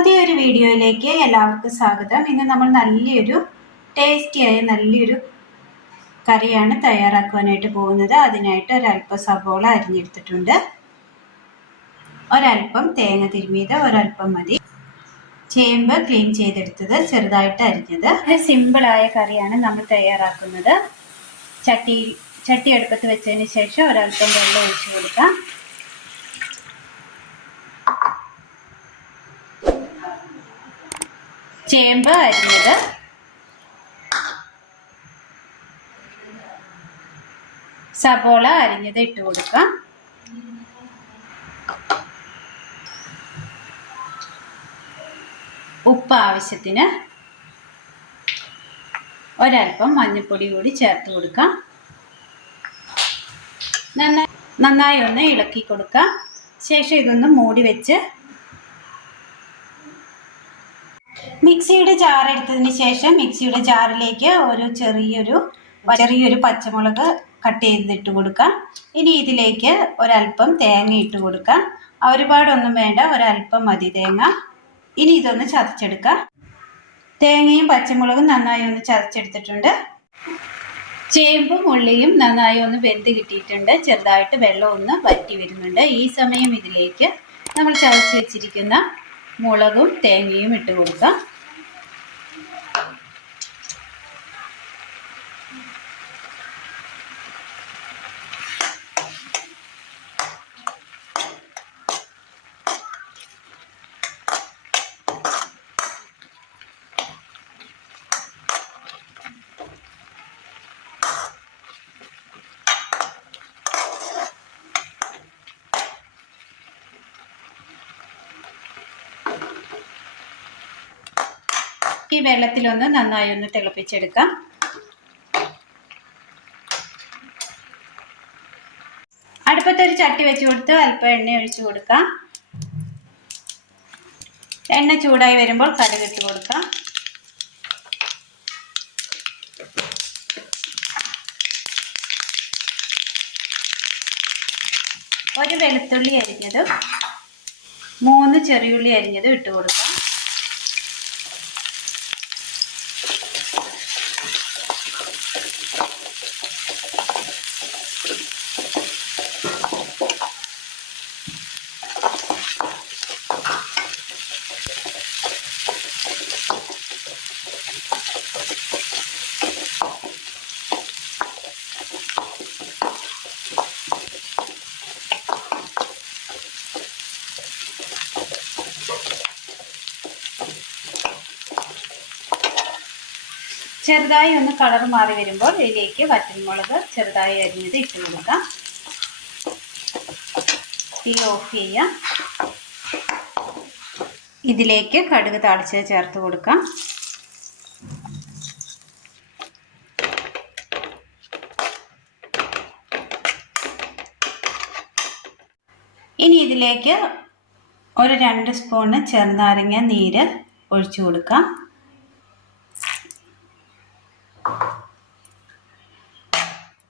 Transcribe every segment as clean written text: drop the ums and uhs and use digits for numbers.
പുതിയൊരു വീഡിയോയിലേക്ക് എല്ലാവർക്കും സ്വാഗതം. ഇന്ന് നമ്മൾ നല്ലൊരു ടേസ്റ്റിയായ നല്ലൊരു കറിയാണ് തയ്യാറാക്കുവാനായിട്ട് പോകുന്നത്. അതിനായിട്ട് ഒരല്പം സവോള അരിഞ്ഞെടുത്തിട്ടുണ്ട്, ഒരല്പം തേങ്ങ തിരുമിയത് ഒരല്പം മതി, ചേമ്പ് ക്ലീൻ ചെയ്തെടുത്തത് ചെറുതായിട്ട് അരിഞ്ഞത്. ഒരു സിമ്പിളായ കറിയാണ് നമ്മൾ തയ്യാറാക്കുന്നത്. ചട്ടി അടുപ്പത്ത് വെച്ചതിന് ശേഷം ഒരല്പം വെള്ളം ഒഴിച്ചു കൊടുക്കാം. ചേമ്പ് അരിഞ്ഞത്, സവോള അരിഞ്ഞത് ഇട്ട് കൊടുക്കാം. ഉപ്പ് ആവശ്യത്തിന്, ഒരല്പം മഞ്ഞൾപ്പൊടി കൂടി ചേർത്ത് കൊടുക്കാം. നന്നായി ഒന്ന് ഇളക്കി കൊടുക്കാം. ശേഷം ഇതൊന്ന് മൂടി വെച്ച് മിക്സിയുടെ ജാർ എടുത്തതിന് ശേഷം മിക്സിയുടെ ജാറിലേക്ക് ഒരു ചെറിയൊരു പച്ചമുളക് കട്ട് ചെയ്തിട്ട് കൊടുക്കാം. ഇനി ഇതിലേക്ക് ഒരല്പം തേങ്ങ ഇട്ട് കൊടുക്കാം. ഒരുപാടൊന്നും വേണ്ട, ഒരല്പം മതി തേങ്ങ. ഇനി ഇതൊന്ന് ചതച്ചെടുക്കാം. തേങ്ങയും പച്ചമുളകും നന്നായി ഒന്ന് ചതച്ചെടുത്തിട്ടുണ്ട്. ചേമ്പും ഉള്ളിയും നന്നായി ഒന്ന് വെന്ത് കിട്ടിയിട്ടുണ്ട്. ചെറുതായിട്ട് വെള്ളം ഒന്ന് വറ്റി വരുന്നുണ്ട്. ഈ സമയം ഇതിലേക്ക് നമ്മൾ ചതച്ച് വെച്ചിരിക്കുന്ന മുളകും തേങ്ങയും ഇട്ട് കൊടുക്കാം. ഈ വെള്ളത്തിലൊന്ന് നന്നായി ഒന്ന് തിളപ്പിച്ചെടുക്കാം. അടുപ്പത്തൊരു ചട്ടി വെച്ച് കൊടുത്ത് അല്പം എണ്ണ ഒഴിച്ചു കൊടുക്കാം. എണ്ണ ചൂടായി വരുമ്പോൾ കടുക് ഇട്ട് കൊടുക്കാം. ഒരു വെളുത്തുള്ളി അരിഞ്ഞതും 3 ചെറിയുള്ളി അരിഞ്ഞതും ഇട്ട് കൊടുക്കാം. ചെറുതായി ഒന്ന് കളർ മാറി വരുമ്പോൾ ഇതിലേക്ക് വറ്റൽമുളക് ചെറുതായി അരിഞ്ഞത് ഇട്ട് കൊടുക്കാം. തീ ഓഫ് ചെയ്യാം. ഇതിലേക്ക് കടുക് താളിച്ചത് ചേർത്ത് കൊടുക്കാം. ഇനി ഇതിലേക്ക് ഒരു 2 സ്പൂണ് ചെറുനാരങ്ങ നീര് ഒഴിച്ചു കൊടുക്കാം.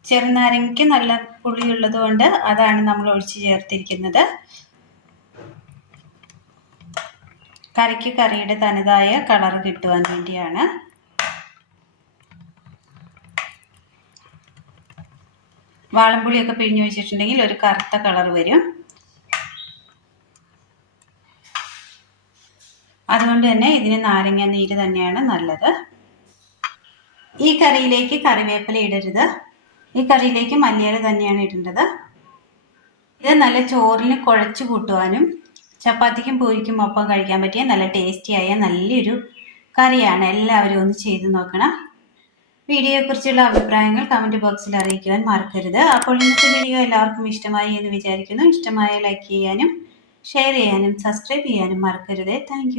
ചെറുനാരങ്ങയ്ക്ക് നല്ല പുളിയുള്ളത് കൊണ്ട് അതാണ് നമ്മൾ ഒഴിച്ച് ചേർത്തിരിക്കുന്നത്. കറിയുടെ തനതായ കളർ കിട്ടുവാൻ വേണ്ടിയാണ്. വാളംപുളിയൊക്കെ പിഴിഞ്ഞു വെച്ചിട്ടുണ്ടെങ്കിൽ ഒരു കറുത്ത കളർ വരും. അതുകൊണ്ട് തന്നെ ഇതിന് നാരങ്ങ നീര് തന്നെയാണ് നല്ലത്. ഈ കറിയിലേക്ക് കറിവേപ്പില ഇടരുത്. ഈ കറിയിലേക്ക് മല്ലിയില തന്നെയാണ് ഇടേണ്ടത്. ഇത് നല്ല ചോറിന് കുഴച്ച് കൂട്ടുവാനും ചപ്പാത്തിക്കും പൂരിക്കും ഒപ്പം കഴിക്കാൻ പറ്റിയ നല്ല ടേസ്റ്റിയായ നല്ലൊരു കറിയാണ്. എല്ലാവരും ഒന്ന് ചെയ്ത് നോക്കണം. വീഡിയോയെക്കുറിച്ചുള്ള അഭിപ്രായങ്ങൾ കമൻറ്റ് ബോക്സിൽ അറിയിക്കുവാൻ മറക്കരുത്. അപ്പോൾ ഇന്നത്തെ വീഡിയോ എല്ലാവർക്കും ഇഷ്ടമായി എന്ന് വിചാരിക്കുന്നു. ഇഷ്ടമായ ലൈക്ക് ചെയ്യാനും ഷെയർ ചെയ്യാനും സബ്സ്ക്രൈബ് ചെയ്യാനും മറക്കരുത്. താങ്ക്